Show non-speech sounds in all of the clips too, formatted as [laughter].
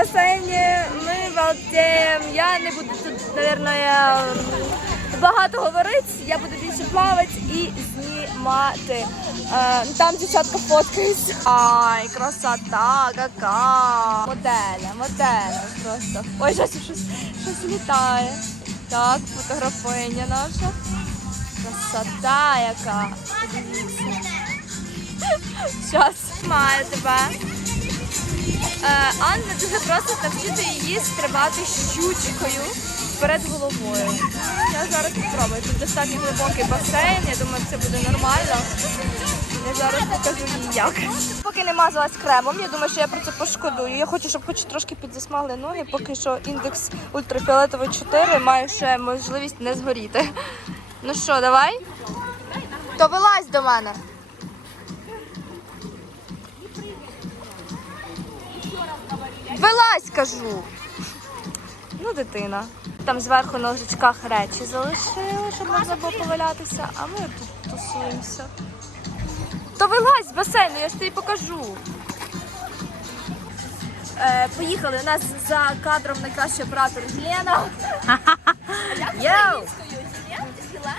басейні, ми балдеємо. Я не буду тут, мабуть, багато говорити, я буду більше плавати і знімати. Е, Там дівчатка фоткаються. Ай, красота, яка. Моделя, моделя просто. Ой, щось, щось, щось літає. Так, фотографиня наша. Красота яка. Щас маю тебе. Е, Анна дуже просить навчити її стрибати щучкою перед головою. Я зараз спробую. Тут достатньо глибокий басейн, я думаю, це буде нормально. Я зараз покажу їй як. Поки не мазалась кремом, я думаю, що я про це пошкодую. Я хочу, щоб хоч трошки підзасмагли ноги, поки що індекс ультрафіолетовий 4 має ще можливість не згоріти. Ну що, давай? То вилазь до мене. Вилазь, кажу. Ну, дитина. Там зверху на лежачках речі залишили, щоб можна було повалятися, а ми тут тусуємося. То вилазь з басейну, я ж тобі покажу. Е, поїхали. У нас за кадром найкращий оператор Лена. Йоу!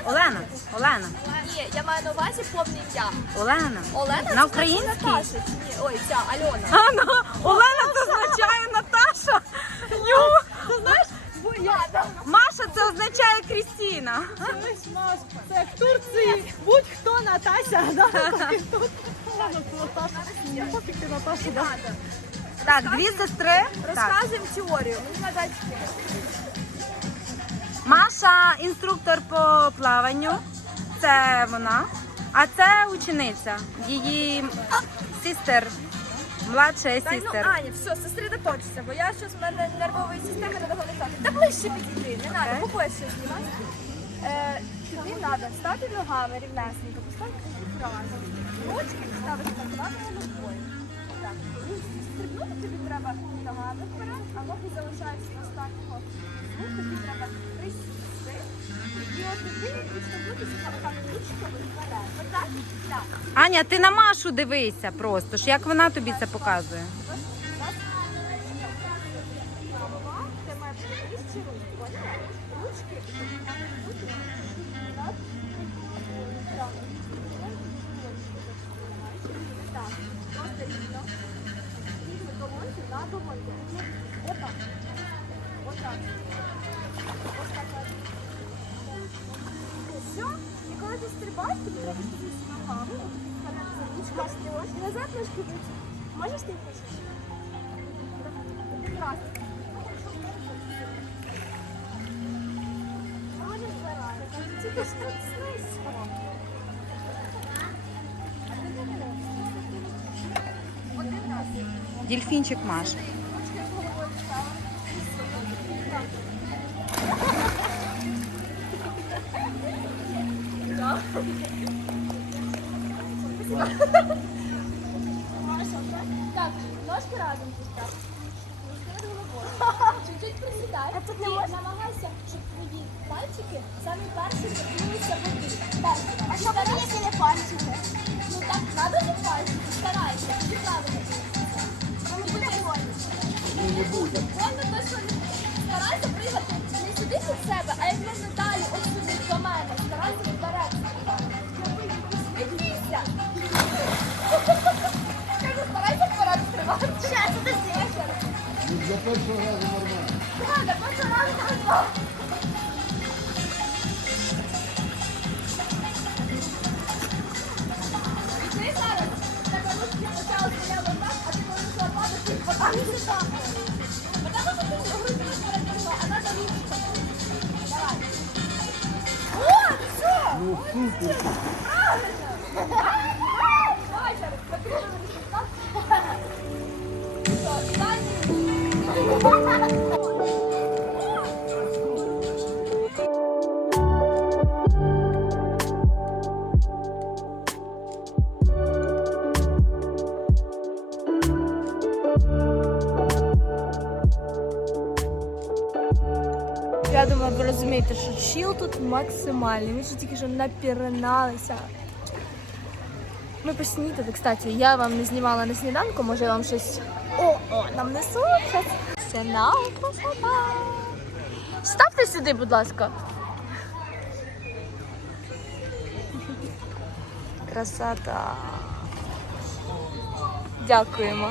Олена, Олена, Ні, я маю на увазі повне ім'я. Олена. Олена На українській? Наташа чи ні? Ой, ця Альона. А, ну, Олена це означає Наташа. Ю. Ти знаєш, Маша це означає Крістіна. Це в Турції будь-хто Наташа, да? так тут. Ладно, Наташа. Я пофіг ти Наташа, да. Так, дві сестри. Так. Розказуємо теорію. Мені надати Маша інструктор по плаванню. Це вона. А це учениця. Її сестер. Младша ну, сестер. Аня, все, сосредоточься, бо я щось в мене нервової системи не доголосати. Та ближче підійди, не треба, Окей. побольше знімати. Е, тобі треба стати ногами рівнесенько, поставити фразу. Ручки ставити на коліна ногою. Так, і стрибнути тобі треба ногами вперед, а ноги залишаються на останнього. Ну, тобі треба. Аня, ти на Машу дивися просто ж, як вона тобі це показує. Так, просто на долоньки, ти стрибаєш, тобі треба статися ногами, вперед і назад трошки вийти. Можеш ти хочеш? Раз. Можеш зараз. Тільки ж тут. Тоді буде. Не буде больно. Не буде. Больно точно не. Старайся пригати не сюди під себе, а як можна далі от сюди до мене. Старайся вперед. Не бійся. Кажу, старайся вперед. Ще. Для першого разу нормально. Так, першого разу хорошо. Давай. О, все! Ну розумієте, що чіл тут максимальний. Ми ще тільки що напірналися. Ми поснідали, кстати, я вам не знімала на сніданку, може я вам щось. О, о, нам несу. Щас. Це нам красота. Ставте сюди, будь ласка. Красота. Дякуємо.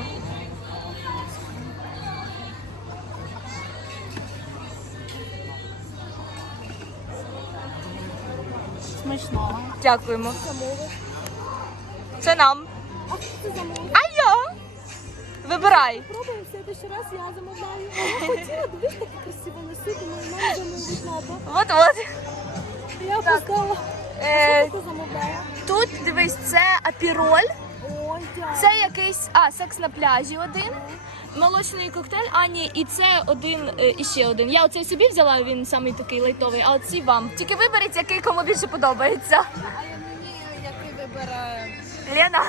Дякуємо. Це нам. А я? Вибирай. Пробуємо в следующий раз, я замовляю. А я хотіла, дивись, такі красиво носити, але нам замовити треба. От-от. Я пускала. Е, замовляє? тут дивись, це апіроль. Це якийсь а, секс на пляжі один. Молочний коктейль, а ні, і це один е, і ще один. Я оцей собі взяла, він самий такий лайтовий, а оці вам. Тільки виберіть, який кому більше подобається. Який вибирає? Лена?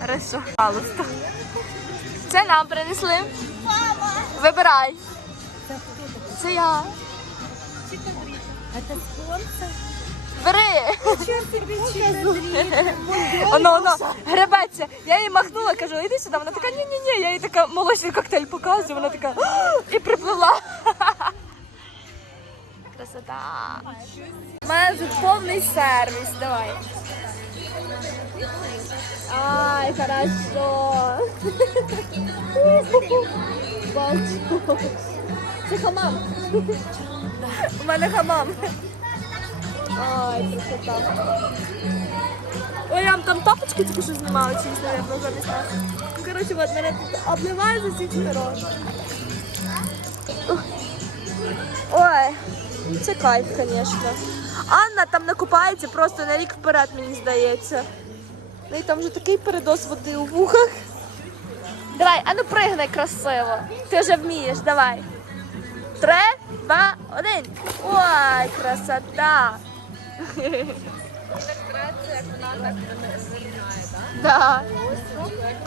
Хорошо. Пожалуйста. Це нам принесли. Мама! Вибирай. Це я. Це спонсор? Бери. Чорт, Оно, воно гребеться. Я їй махнула, кажу, іди сюди. Вона така, ні-ні-ні. Я їй така молочний коктейль показую. Вона така і приплила. Красота. У мене тут повний сервіс. Давай. Ай, хорошо. Балчук. Це хамам. У мене хамам. Ай, красота. Ой, я вам там тапочки тільки що знімала, чиїсь, наверное, замість нас. Ну, коротше, от мене тут обливає за всіх сторон. Ой, це кайф, звісно. Анна там накупається просто на рік вперед, мені здається. Ну і там вже такий передос води у вухах. Давай, а ну пригни красиво. Ти вже вмієш, давай. Три, два, один. Ой, красота. Да.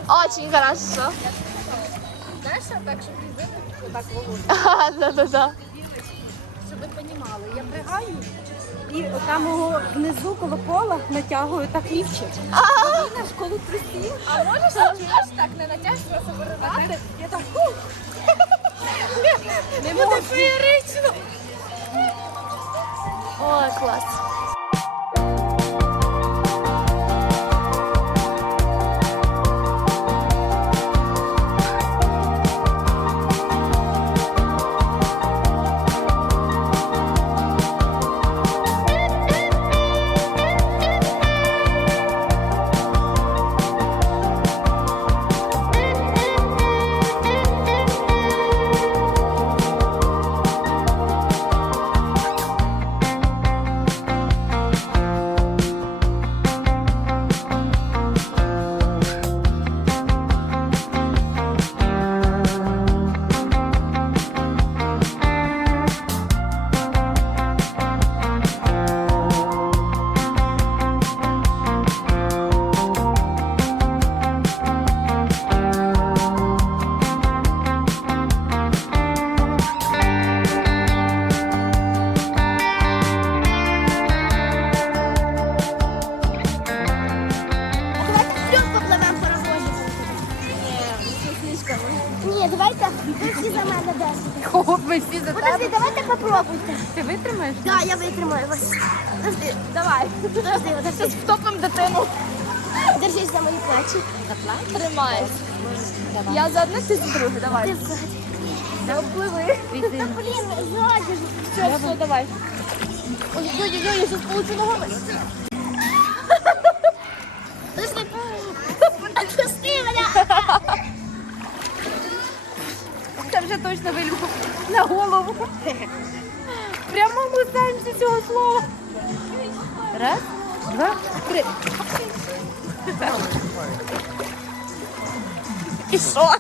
Очень хорошо. Знаєш, так, щоб різини отак вогонь. Да, да, да. Щоб ви розуміли, я пригаю і там внизу коло пола натягую так лівчик. І на школу трусів. А можеш так не натягнеш, просто виривати. Я так фу. Не буде феєрично. Ой, клас. За плечі. Тримайся. Я за одне, ти за друге. Давай. Ти ззаді. Та блін, ззаді ж. Все, все, давай. Ой, ой, ой, ой, я зараз получу ногами. Отпусти мене. Це вже точно вилю на голову. В прямому сенсі цього слова. Раз, два, три. І що?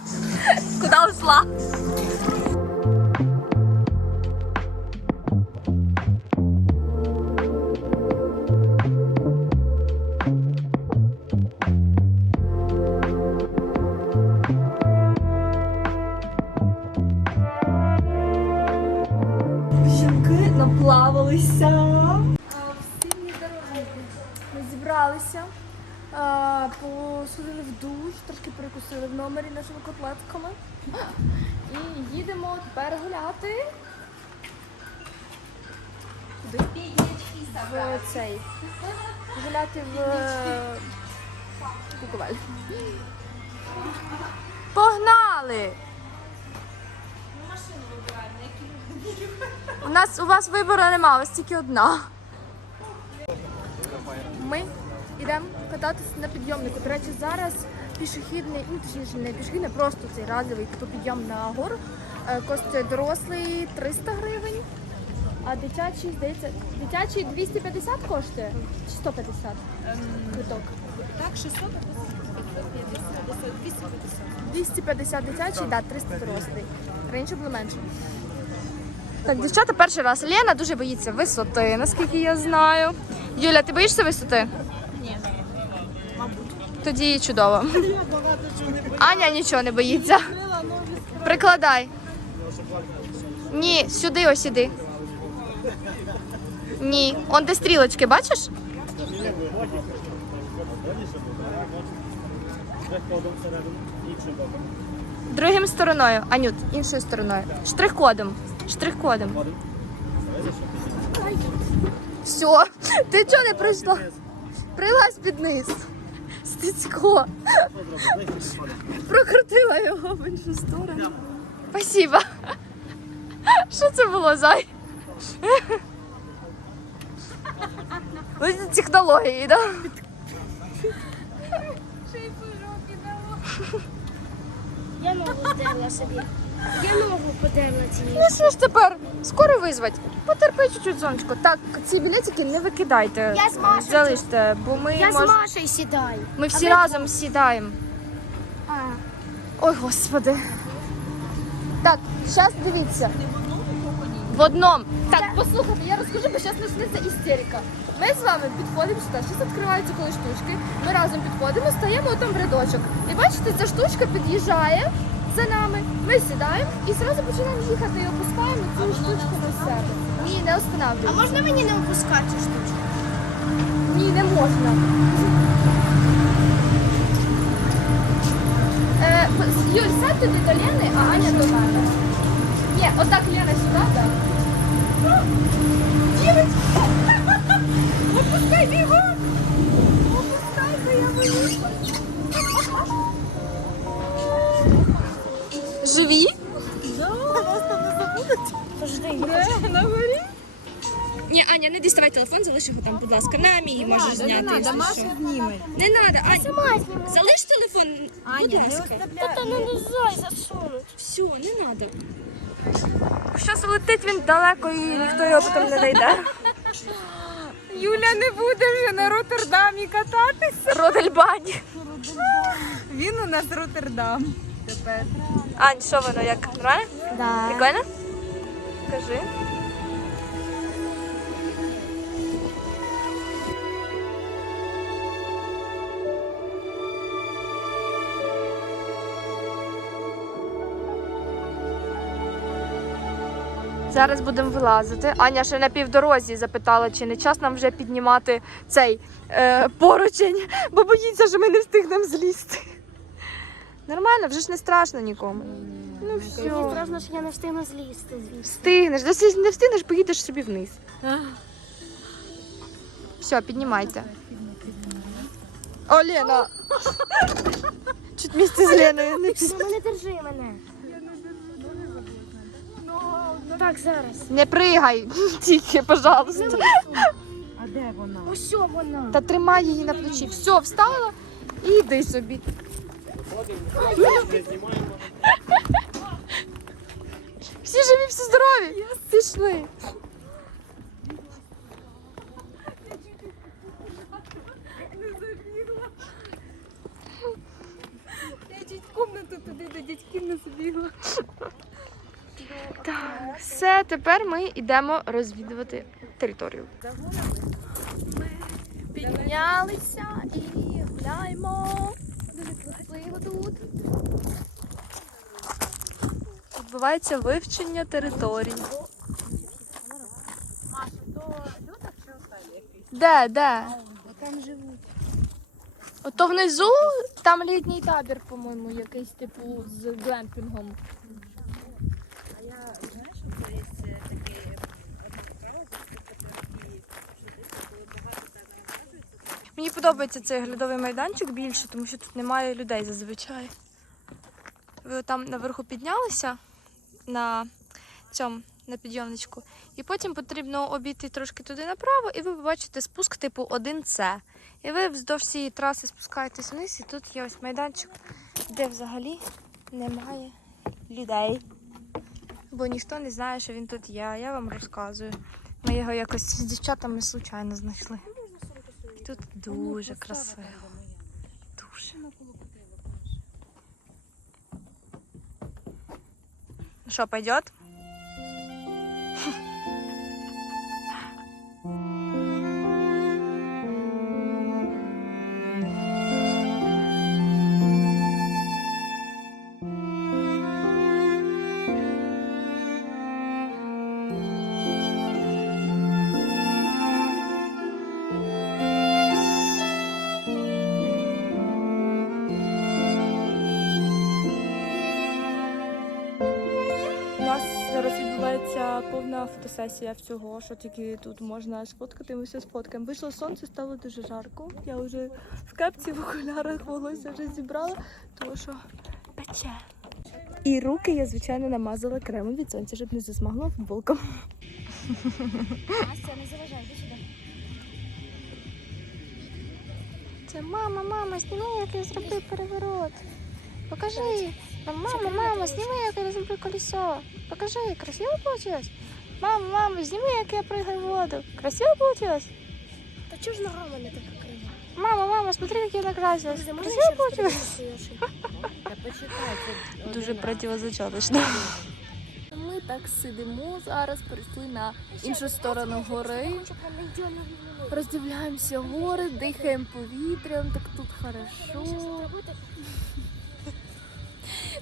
Куди ушла? Перекусили в номері нашими котлетками. І їдемо тепер гуляти. Куди? В цей. Гуляти в е, Буковель. Погнали! У нас у вас вибору немає, вас тільки одна. Ми йдемо кататися на підйомнику. До речі, зараз пішохідний, ну точніше не пішохідний, просто цей разовий підйом на гору е, коштує дорослий 300 гривень, а дитячий, здається, дитячий 250 коштує чи 150 квиток. Так, 600, 250. 250 дитячий, да, 300 дорослий. Раніше було менше. Так, дівчата, перший раз. Лена дуже боїться висоти, наскільки я знаю. Юля, ти боїшся висоти? Тоді чудово. Аня нічого не боїться. Прикладай. Ні, сюди, ось сюди. Ні. Он де стрілочки, бачиш? Другим стороною. Анют, іншою стороною. Штрих-кодом. Штрих-кодом. Все, ти чого не прийшла? Прилазь під низ. Стецько. Прокрутила його в іншу сторону. Спасибо. Що це було, зай? Ось це жовті да? Я ногу здерла собі. Я ногу подерла цією. Ну що ж тепер? Скоро визвать. Потерпи чуть-чуть, сонечко. Так, ці білетики не викидайте. Я з Машею. Залиште, бо ми, Я з мож... Машею сідаю. ми А всі ви- разом сідаємо. А, Ой, господи. Так, зараз дивіться. В одному. Так, послухайте, я розкажу, бо зараз почнеться істерика. Ми з вами підходимо сюди, зараз відкриваються коли штучки. Ми разом підходимо, стаємо там в рядочок. І бачите, ця штучка під'їжджає за нами. Ми сідаємо і одразу починаємо їхати і опускаємо цю штучку на себе. Ні, не а останавливаємо. можна мені не опускати цю штучку? Ні, не можна. Е, Юль, сядь туди до Лени, а Аня до мене. Ні, отак Лена сюди, так. Дівочка! Опускай бігом! Опускай, бо я боюсь. Живі? Ні, Аня, не діставай телефон, залиш його там, будь ласка. На мій можеш зняти. якщо що. зніме. Не треба, зніму. Залиш телефон, будь ласка. Та не лизай, засунуть. Все, не треба. Щось летить він далеко і ніхто його потім не знайде. Юля не буде вже на Роттердамі кататися. Родельбані. Він у нас Роттердам. Тепер. Ань, що воно, як? Нормально? Да. Прикольно? Кажи. Зараз будемо вилазити. Аня ще на півдорозі запитала, чи не час нам вже піднімати цей е, поручень, бо боїться, що ми не встигнемо злізти. Нормально, вже ж не страшно нікому. Ну все. Мені страшно, що я не встигну злізти. Встигнеш, якщо не встигнеш, поїдеш собі вниз. Все, піднімайте. О, Лена! Чуть місце з Леною не під... Не держи мене. Так, зараз. Не пригай, [laughs] тільки, пожалуйста. А де вона? Ось вона. Та тримай її на плечі. Все, встала і йди собі. Всі живі, всі здорові. Пішли. Я чуть комнату туди до дядьків не забігла. Так, все, тепер ми йдемо розвідувати територію. Ми Піднялися і гуляємо. Дуже красиво тут. Відбувається вивчення території. Де, де? Там живуть. Ото внизу там літній табір, по-моєму, якийсь типу з глемпінгом. Мені подобається цей оглядовий майданчик більше, тому що тут немає людей зазвичай. Ви там наверху піднялися на цьому на підйомничку, і потім потрібно обійти трошки туди направо, і ви побачите спуск типу 1С. І ви вздовж цієї траси спускаєтесь вниз, і тут є ось майданчик, де взагалі немає людей. Бо ніхто не знає, що він тут є, я вам розказую. Ми його якось з дівчатами случайно знайшли. Тут дуже красиво. Дуже. Ну Що, пойдет? [laughs] зараз відбувається повна фотосесія всього, що тільки тут можна сфоткати. Ми все сфоткаємо. Вийшло сонце, стало дуже жарко. Я вже в кепці, в окулярах волосся вже зібрала, тому що пече. І руки я, звичайно, намазала кремом від сонця, щоб не засмагла футболка. Настя, не заважай, іди сюди. Це мама, мама, зніми, як я зробив переворот. Покажи. Мама, мама, зніми, як я зробив колесо. Покажи, красиво вийшло? Мама, мама, зніми, як я пригаю в воду. Красиво вийшло? Та чого ж ногами не так крива? Мама, мама, смотри, як я накрасилась. Красиво подивитися? Дуже противозачаточно. Ми так сидимо зараз, перейшли на іншу сторону гори. Роздивляємося гори, дихаємо повітрям, так тут хорошо.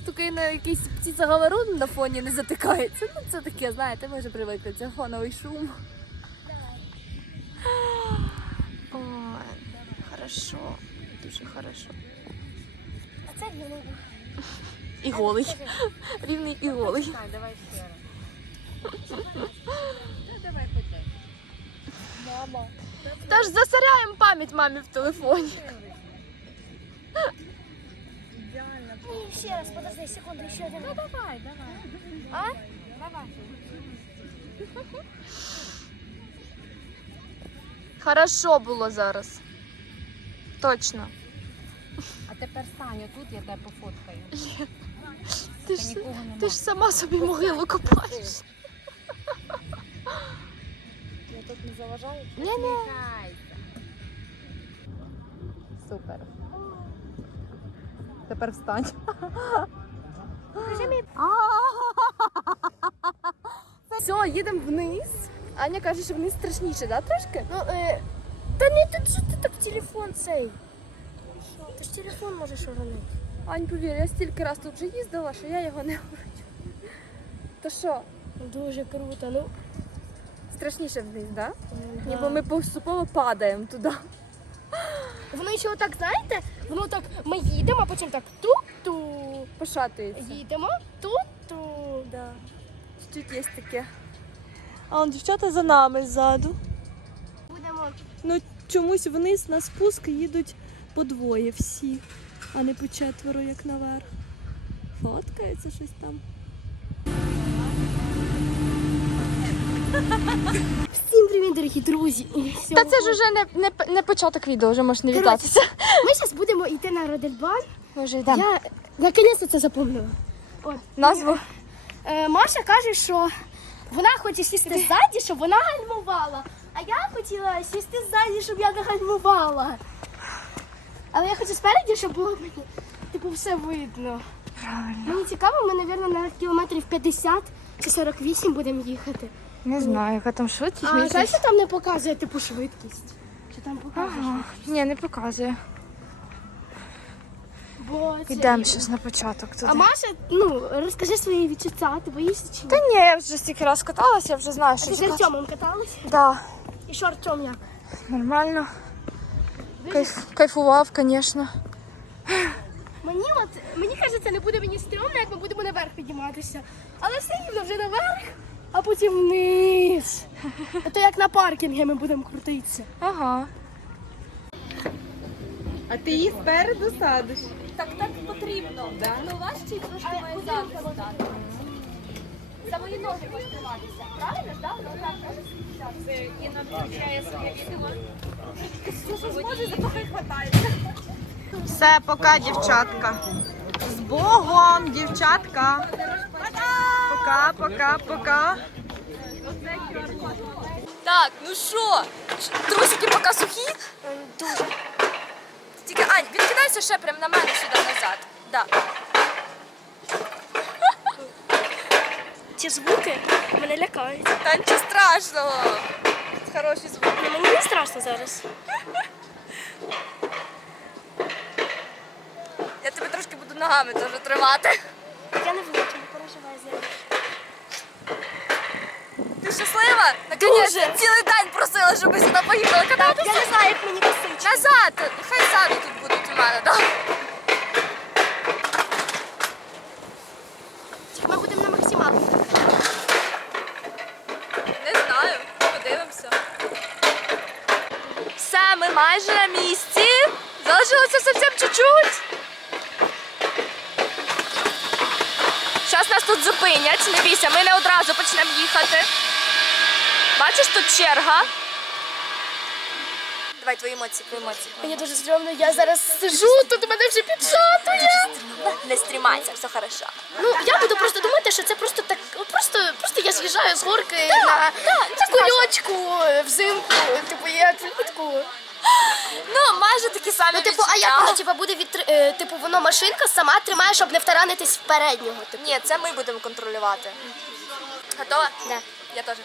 Тільки на якийсь птицеговорон на фоні не затикається. Ну це таке, знаєте, ми вже привикли. Це фоновий шум. Ой, хорошо, дуже хорошо. А це гіло. І голий. Рівний і голий. [laughs] Та ж засоряємо пам'ять мамі в телефоні. Ні, ще раз, подожди, секунду, ще один. Ну давай, давай. А? Давай. Хорошо було зараз. Точно. А тепер стань отут, я тебе пофоткаю. Ти Та ж, нікого нема. ти ж сама собі могилу копаєш. Я тут не заважаю? Ні-ні. Супер. Тепер встань. Все, їдемо вниз. Аня каже, що вниз страшніше, да, трошки? Ну, е, та не тут що ти так телефон цей. Ти ж телефон можеш уронити. Ань, повір, я стільки раз тут вже їздила, що я його не говорю. То що, Дуже круто, ну. страшніше вниз, да? Ніби ми поступово падаємо туди. Воно ще отак, знаєте, воно так, ми їдемо, а потім так ту-ту. Пошатується. Їдемо, ту-ту. Да. Чуть є таке. А он дівчата за нами ззаду. Будемо Ну чомусь вниз на спуск їдуть по двоє всі, а не по четверо, як наверх. Фоткається щось там. [laughs] Всім привіт, дорогі друзі! Та це ж уже не, не, не початок відео, вже можеш не вітатися. [laughs] Ми зараз будемо йти на Родельбан. Ми вже йдемо. Я наконець це запомнила. Назву. Е, Маша каже, що вона хоче сісти ззаді, щоб вона гальмувала. А я хотіла сісти ззаді, щоб я не гальмувала. Але я хочу спереді, щоб було мені типу все видно. Правильно. Мені цікаво, ми, мабуть, на кілометрів 50 чи 48 будемо їхати. Не знаю, яка там швидкість. А знаєш, що там не показує типу швидкість? Чи там показує? Ага. Ні, не показує. Бо це- Йдемо щось на початок туди. А Маша, ну, розкажи свої відчуття, ти боїшся чи ні? Та ні, я вже стільки раз каталася, я вже знаю, А що ти з чекати. Артемом каталась? Да, І що Артем як? нормально. Кайф, кайфував, звісно. Мені от мені кажеться, не буде мені стрьомно, як ми будемо наверх підніматися. Але все рівно вже наверх, а потім вниз. [laughs] То як на паркінгі ми будемо крутитися. Ага. А ти її спереду садиш. Так так потрібно. Да? Ну важче трошки має захист дати. За мої ноги триматися. Правильно ж, так? Ну так, може Це Інна включає своє відео. Що зможе, зато хай хватається. Все, пока, дівчатка. З Богом, дівчатка. Пока, пока, пока. Так, ну що? Трусики поки сухі? Дуже. Тільки Ань, відкидайся ще прямо на мене сюди назад. Да. Ці звуки мене лякають. Та нічого страшного. Хороші звуки. Мені не страшно зараз. Я тебе трошки буду ногами теж тримати. Я не влучу, не переживай за Ти щаслива? Дуже. цілий день просила, щоб ми сюди поїхали кататися. Я не знаю, як мені косить. Назад! Хай ззаду тут будуть у мене, так? Ми будемо на максималку. Не знаю, подивимося. Все, ми майже на місці. Залишилося зовсім чуть-чуть. Зараз нас тут зупинять, не бійся, ми не одразу почнемо їхати. Бачиш, тут черга. Давай твої емоції, твої емоції. Мені дуже стрьомно, я зараз сижу, тут мене вже підшатує. Не стрімайся, все хорошо. Ну, я буду просто думати, що це просто так, от просто, просто я з'їжджаю з горки на, на кульочку взимку, типу, я влітку. Ну, майже такі самі Ну, типу, а відчуття. як воно, типу, буде від, е, типу, воно машинка сама тримає, щоб не втаранитись в переднього. Типу. Ні, це ми будемо контролювати. Готова? Да. Я теж.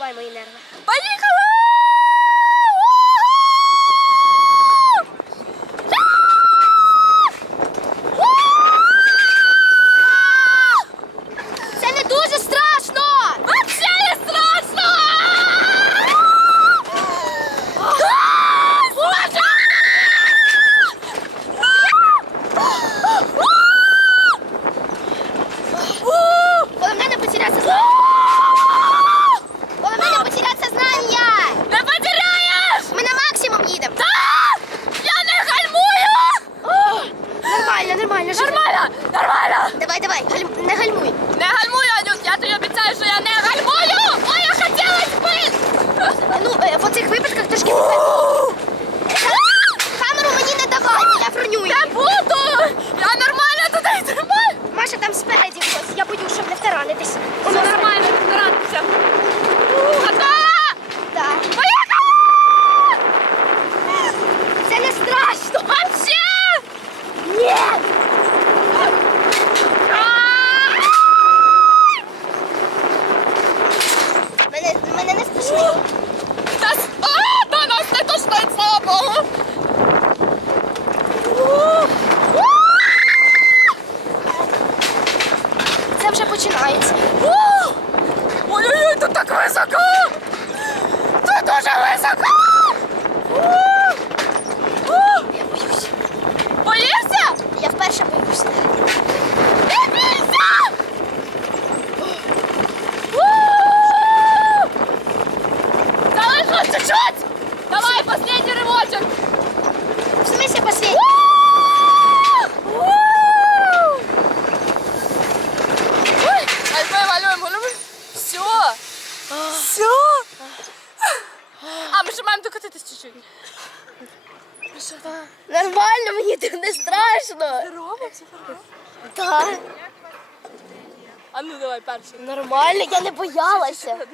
Бувай мої нерви. Поїхали! Страшно. Так. А ну давай перший. Нормально, я не боялася.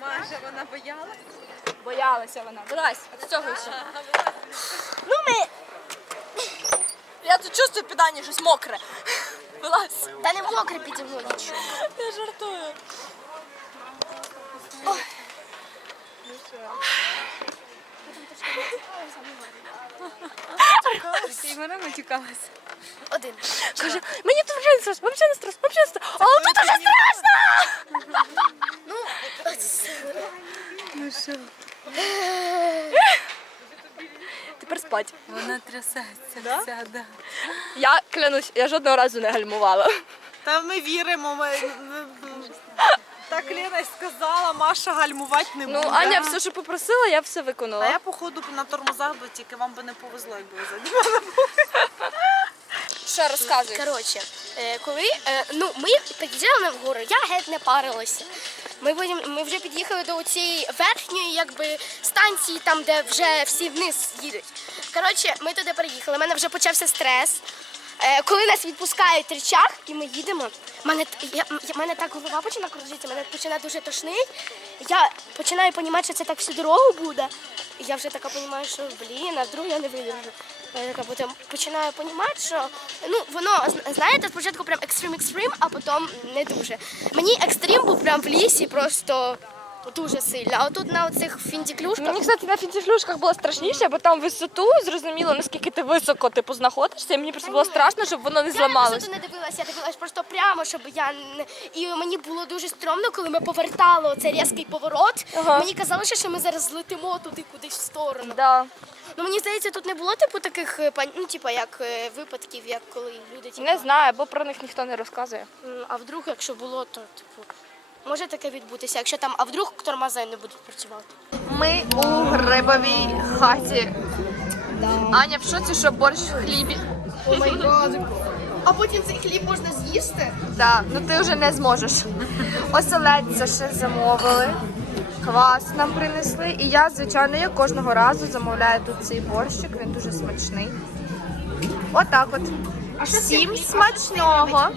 Маша, вона боялась. Боялася вона. Вилазь, від цього ще. Ну, ми. Я тут чувствую підання щось мокре. Вилазь. Та не мокре підімно нічого. Я жартую. Ти вона матюкалась. Один. Каже, мені тут вже не страшно, взагалі не страшно, взагалі не страшно. Але тут уже страшно! Ну, Ну що? Тепер спать. Вона трясеться Да? вся, да. Я клянусь, я жодного разу не гальмувала. Та ми віримо. Ми... Так Лена й сказала, Маша гальмувати не Ну, буде. Аня все, що попросила, я все А виконала. я походу на тормозах би тільки вам би не повезло, якби ви задні. Що розказуй? Коротше, е, коли е, ну, ми під'їжджали вгору, я геть не парилася. Ми, потім- ми вже під'їхали до цієї верхньої якби, станції, там, де вже всі вниз їдуть. Коротше, ми туди приїхали, у мене вже почався стрес. Е, коли нас відпускають речах і ми їдемо, мене, я, мене так голова починає кружитися, мене починає дуже тошнить. Я починаю розуміти, що це так всю дорогу буде. І я вже така розумію, що блін, а вдруг я не видержу. Така потім починаю розуміти, що ну воно зна- знаєте, спочатку прям екстрим екстрим, а потім не дуже. Мені екстрим був прям в лісі, просто дуже сильно. А отут на оцих фіндіклюшках. Мені, кстати, на фінтифлюшках було страшніше, бо там висоту зрозуміло, наскільки ти високо типу, знаходишся. І мені просто було страшно, щоб воно не Я на зламалось. висоту не дивилася, я дивилась просто прямо, щоб я не і мені було дуже стрьомно, коли ми повертали оцей різкий поворот. Ага. Мені казалося, що ми зараз злетимо туди кудись в сторону. Да. Ну мені здається, тут не було типу таких е, пан- ну, типу, як е, випадків, як коли люди типу, Не знаю, бо про них ніхто не розказує. м, а вдруг, якщо було, то типу. Може таке відбутися, якщо там, а вдруг тормози не будуть працювати. Ми у грибовій хаті. Аня, в шоці, що борщ в хлібі? А потім цей хліб можна з'їсти? Да, ну ти вже не зможеш. Оселедця ще замовили. Квас нам принесли. І я, звичайно, я кожного разу замовляю тут цей борщик, він дуже смачний. Отак от. Всім смачного.